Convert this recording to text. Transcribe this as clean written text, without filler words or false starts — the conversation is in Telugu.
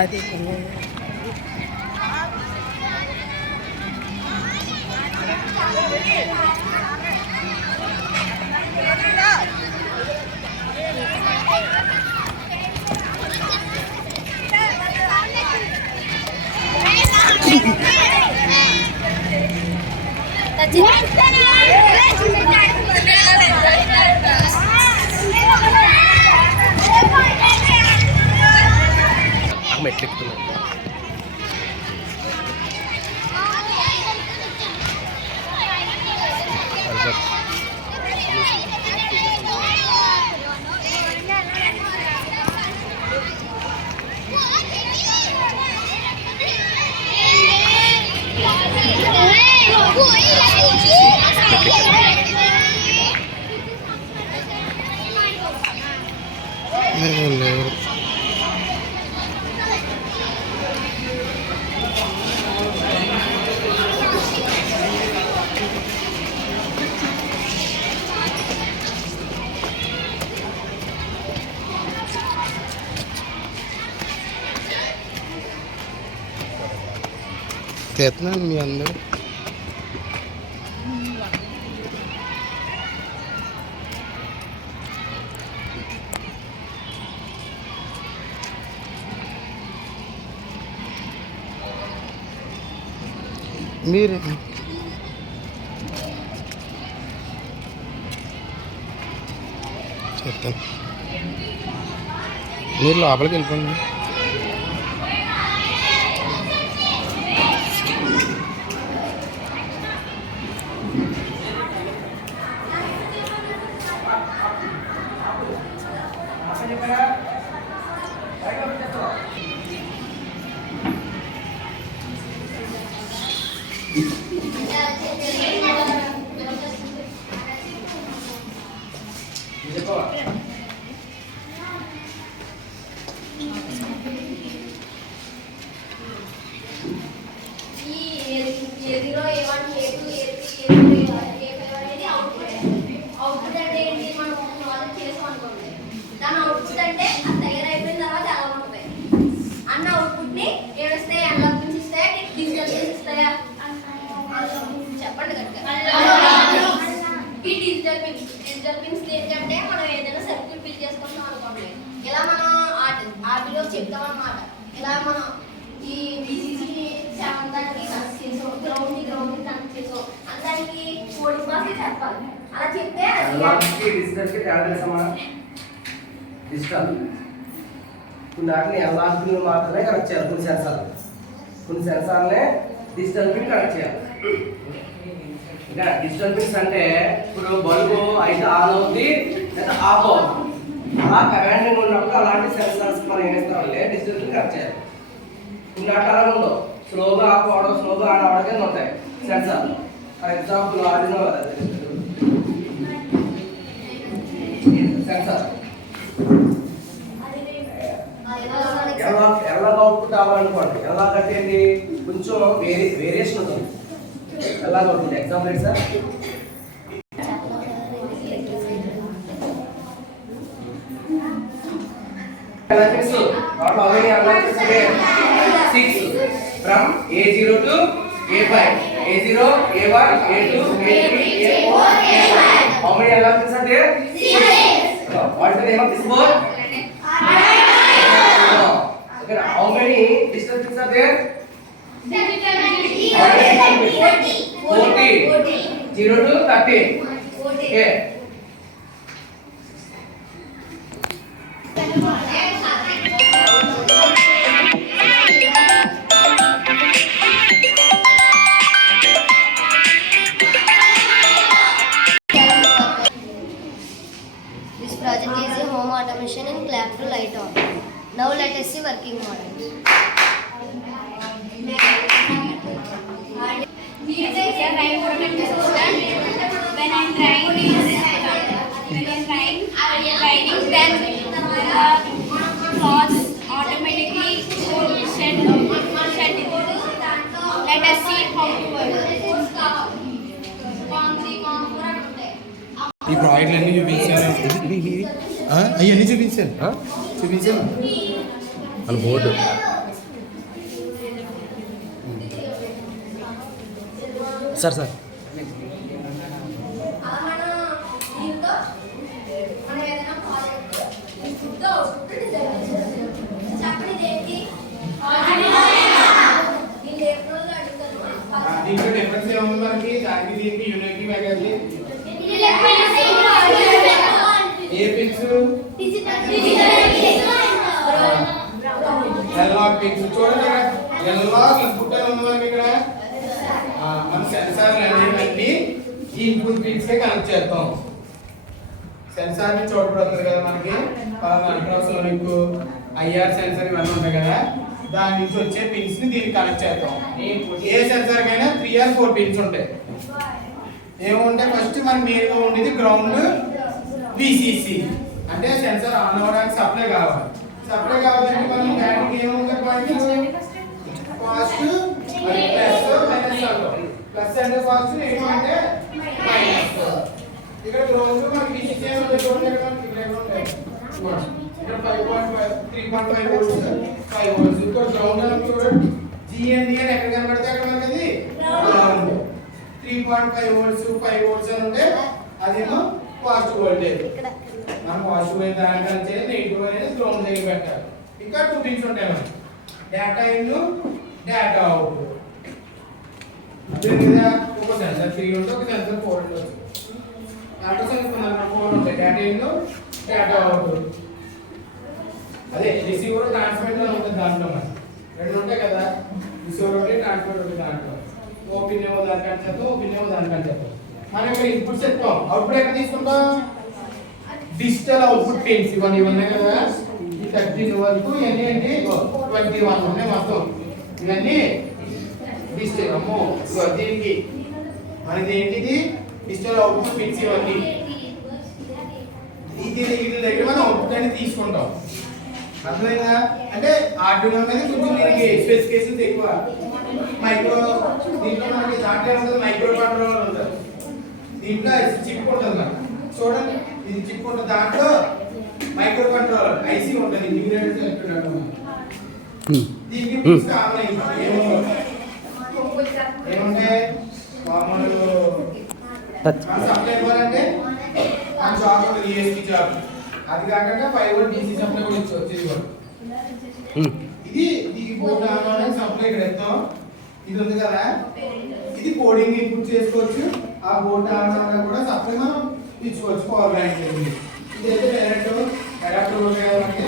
అది మెట్లెక్కుతున్నాను. తీస్తున్నాను మీ అందరూ. మీరు చెప్తాను, మీరు లోపలికి వెళ్ళిపోండి. డిజిటల్ పిన్స్ ఏంటంటే మనం ఏదైనా సర్క్యూట్ ఫిల్ చేసుకుంటాం అనుకోండి, ఇలా మనం ఆర్టీలో చెప్తాం అన్నమాట. ఇలా మనం ఈ విసిసి దానికి కనెక్ట్ చేసాం, గ్రౌండ్ కనెక్ట్ చేసాం, దానికి కోడింగ్ భాష చెప్పాలి. అలా చెప్తే డిజిటల్ కొన్ని వాటిని ఎల్ఆర్పిన్ మాత్రమే కనెక్ట్ చేయాలి. కొన్ని సెన్సార్లే డిజిటల్ పిన్ కనెక్ట్ చేయాలి. ఇంకా డిజిటల్ పిన్స్ అంటే ఇప్పుడు బల్బు అయితే ఆన్ అవుతుంది లేదా ఆఫ్ అవుతుంది, అలా కమాండింగ్ ఉన్నప్పుడు అలాంటి సెన్సార్స్ మనం ఏం చేస్తామంటే డిజిటల్ పిన్ కనెక్ట్ చేయాలి. కొన్ని అలా ఉండవు, స్లోగా ఆఫ్ అవడం స్లోగా ఆన్ అవడం ఉంటాయి sensor. For example Arduino sensor ఎలా అవుట్పుట్ అవ్వాలనుకోండి. ఎలా కట్టేది కొంచెం వేరియేషన్ ఉంటుంది. ఎలా అవుతుంది ఎగ్జాంపుల్ ఏంటి sir? From A0 to A5, A0, A1, A2, A3, A4, A5. How many electrons are there? 6. What is the name of this board? Okay, how many digital pins are there? 40. 0 to 30. Okay. This project is a home automation in clap to light on. Now let us see working model. This is a rain protective system. When I am trying, then cloths automatically shed. Let us see how to work. ఈ ప్రాజెక్టులన్నీ చూపించారు, అవన్నీ చూపించాను వాళ్ళ బోర్డు సార్ సార్ అలా మనం దీంతో మనం ఏదైనా ప్రాజెక్ట్ ఇన్పుట్తో అవుట్పుట్ డిజైన్ చేస్తాం. చెప్పండి దేనికి దీని ఏప్రిల్లో అడుగుతాను. దీంట్లో డిఫరెన్స్ ఏముంది మనకి? దానికి దీనికి యూనిటీ మెగాది ఏ పిన్స్? ఎల్లాగ్ పిన్స్. చూడండి ఎల్లాగ్ ఇన్పుట్ అని ఉంది మనకి ఇక్కడ. మన సెన్సార్ అనేవన్నీ ఈ ఇన్పుట్ పిన్స్ కే కనెక్ట్ చేస్తాం. సెన్సార్ ని చూడబడుతుంది కదా మనకి అల్ట్రాసోనిక్ ఐఆర్ సెన్సార్ ఇవన్నీ ఉంటాయి కదా, దాని నుంచి వచ్చే పిన్స్ ని దీనికి కనెక్ట్ చేస్తాం. ఏ సెన్సార్ కైనా 3 or 4 పిన్స్ ఉంటాయి. ఏముంటాయి? ఫస్ట్ మన మెయిన్ గా ఉండేది గ్రౌండ్ విసిసి, అంటే సెన్సార్ ఆన్ అవ్వడానికి సప్లై కావాలి. సప్లై కావాలంటే మనం బ్యాటరీకి ఏముంటాయి పాయింట్? పాజిటివ్ ప్లస్ మైనస్ అంటాం. ప్లస్ అంటే పాజిటివ్, నెగిటివ్ అంటే మైనస్. ఇక్కడ గ్రౌండ్ మనకి విసిసి ఏముంది చూడండి, ఇక్కడ ఉంటాయి ఇక్కడ 5.5 3.5 వోల్ట్స్ 5 వోల్ట్స్. ఇక్కడ గ్రౌండ్ అని చూడండి, జిఎన్డి అని ఎక్కడ కనబడితే అక్కడ మనకి అది గ్రౌండ్. 3.5 వోల్ట్స్ 5 వోల్ట్స్ అని ఉంటే అదేమో పాజిటివ్ వోల్టేజ్. మనం పాజిటివ్ అయిన దానికంటే నెగిటివ్ అనేది గ్రౌండ్ దగ్గర పెట్టాలి. ఇంకా 2 పిన్స్ ఉంటాయి మనకి, డేటా ఇన్ డేటా అవుట్. అదే కదా ఒక సెన్సార్ 3 ఉంటే ఒక సెన్సార్ 4 ఉంటుంది. డేటా సెన్సార్ 4 ఉంటాయి, డేటా ఇన్ డేటా అవుట్. అదే రిసీవర్ ట్రాన్స్మిటర్ ఉంటుంది దాంట్లో మనకి 2 ఉంటాయి కదా, రిసీవర్ ఒకటి ట్రాన్స్మిటర్ ఒకటి. దాంట్లో ఓపెన్ ఏమో దానికంటే చేస్తాం, ఓపెన్ ఏమో దానికంటే చేస్తాం. మనం ఇక్కడ ఇన్పుట్స్ ఇస్తాం, అవుట్పుట్ ఎక్కడ తీసుకుంటాం? డిజిటల్ అవుట్పుట్ పిన్స్ ఇవన్నీ ఉన్నాయి కదా, ఈ 13 వరకు ఇవన్నీ ఏంటి 21 ఉన్నాయి మొత్తం. ఇవన్నీ డిజిటల్. అమ్మో దీనికి మనది ఏంటిది డిజిటల్ అవుట్పుట్ పిన్స్ ఇవన్నీ. వీటి దగ్గర మనం అవుట్పుట్ అనేది తీసుకుంటాం. అర్థమైందా? అంటే ఆర్డునో అనేది కొంచెం దీనికి స్పెసిఫికేషన్స్ ఎక్కువ. మైక్రో దీంట్లో మనకి దాంట్లో ఉంటుంది మైక్రో కంట్రోలర్ ఉంటుంది, దీంట్లో చిప్ ఉంటుంది కదా చూడండి, ఇది చిప్ ఉంటుంది, దాంట్లో మైక్రో కంట్రోలర్ ఐసి ఉంటుంది, ఇంటిగ్రేటెడ్ సర్క్యూట్ అంటారు. దీనికి పిన్స్ కామన్ అయిపోయింది. ఏముంటాయి మామూలు సప్లై ఇవ్వాలంటే మన జాబ్ ఉంటుంది, ఈఎస్పీ జాబ్. అది కాకుండా 5 వోల్ట్ DC సప్లై కూడా వచ్చేది. ఇది బోర్డు ఆన్ సప్లై ఇక్కడ ఎత్తాం. ఇది ఉంది కదా, ఇది కోడింగ్ ఇన్పుట్ చేసుకోవచ్చు. ఆ బోర్డు ఆన్ కూడా సప్లై మనం ఇచ్చుకోవచ్చు పవర్ బ్యాంక్. ఇది అయితే డైరెక్ట్ అడాప్టర్ ఉంటాయి కదా మనకి,